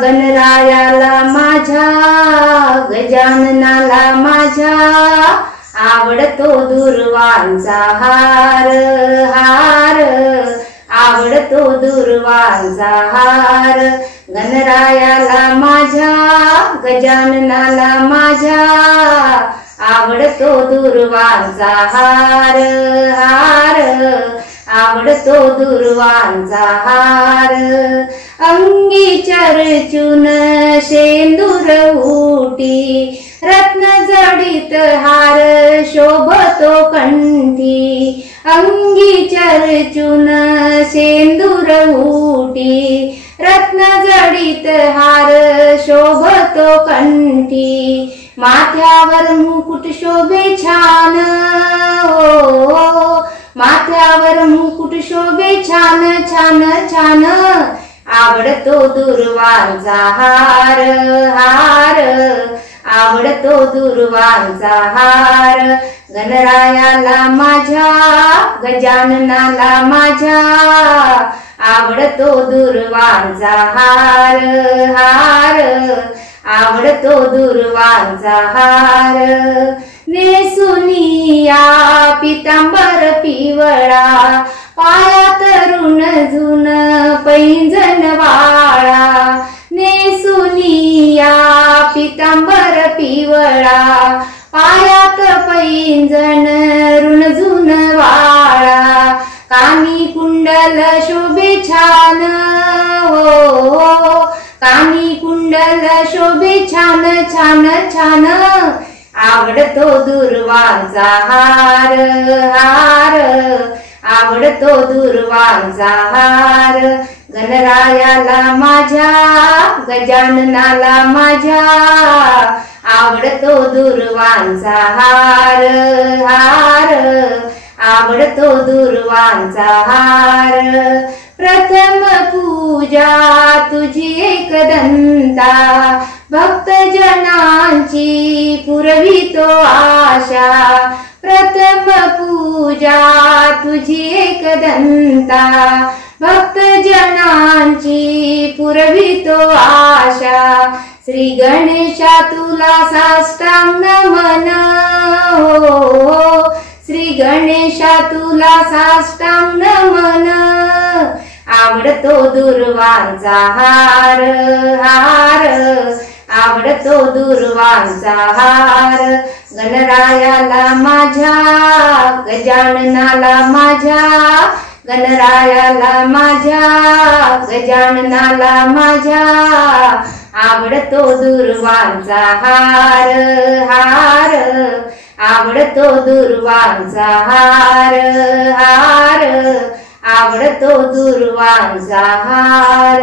गणरायाला माझ्या गजाननाला माझ्या आवडतो दुर्वांचा हार हार आवडतो दुर्वांचा हार गणरायाला माझ्या गजाननाला माझ्या आवडतो दुर्वांचा हार हार आवडतो दुर्वांचा हार अंगी चर्चून शेंदूर उटी रत्न जडित हार शोभतो कंठी अंगी चर्चून शेंदूर उटी रत्न जडित हार शोभतो कंठी माथ्यावर मुकुट शोभे छान माथ्यावर मुकुट शोभे छान छान छान आवडतो दुर्वांचा हार हार आवडतो दुर्वांचा हार गणरायाला माझ्या गजाननाला माझ्या आवडतो दुर्वांचा हार हार आवडतो दुर्वांचा हार नेसुनिया पितांबर पिवळा पायात ऋण झुन पैंजण वाळा नेसुनिया पितांबर पिवळा पायात पैंजण ऋण झुन वाळा कानी कुंडल शोभे छान हो कानी कुंडल शोभे छान छान छान आवडतो दुर्वांचा हार हार आवडतो दुर्वांचा हार गणरायाला माझ्या गजाननाला माझ्या आवडतो दुर्वांचा हार हार आवडतो दुर्वांचा हार प्रथम पूजा तुझी एकदंता भक्त जनांची पुरवितो आशा प्रथम पूजा तुझी एकदंता भक्त जनांची पुरवितो आशा श्री गणेशा तुला साष्टांग नमन हो श्री गणेशा तुला साष्टांग नमन आवडतो दुर्वांचा हार हार आवडतो दुर्वांचा हार गणरायाला माझ्या गजाननाला माझ्या गणरायाला माझ्या गजाननाला माझ्या आवडतो दुर्वांचा हार हार आवडतो दुर्वांचा हार हार आवडतो दुर्वांचा हार।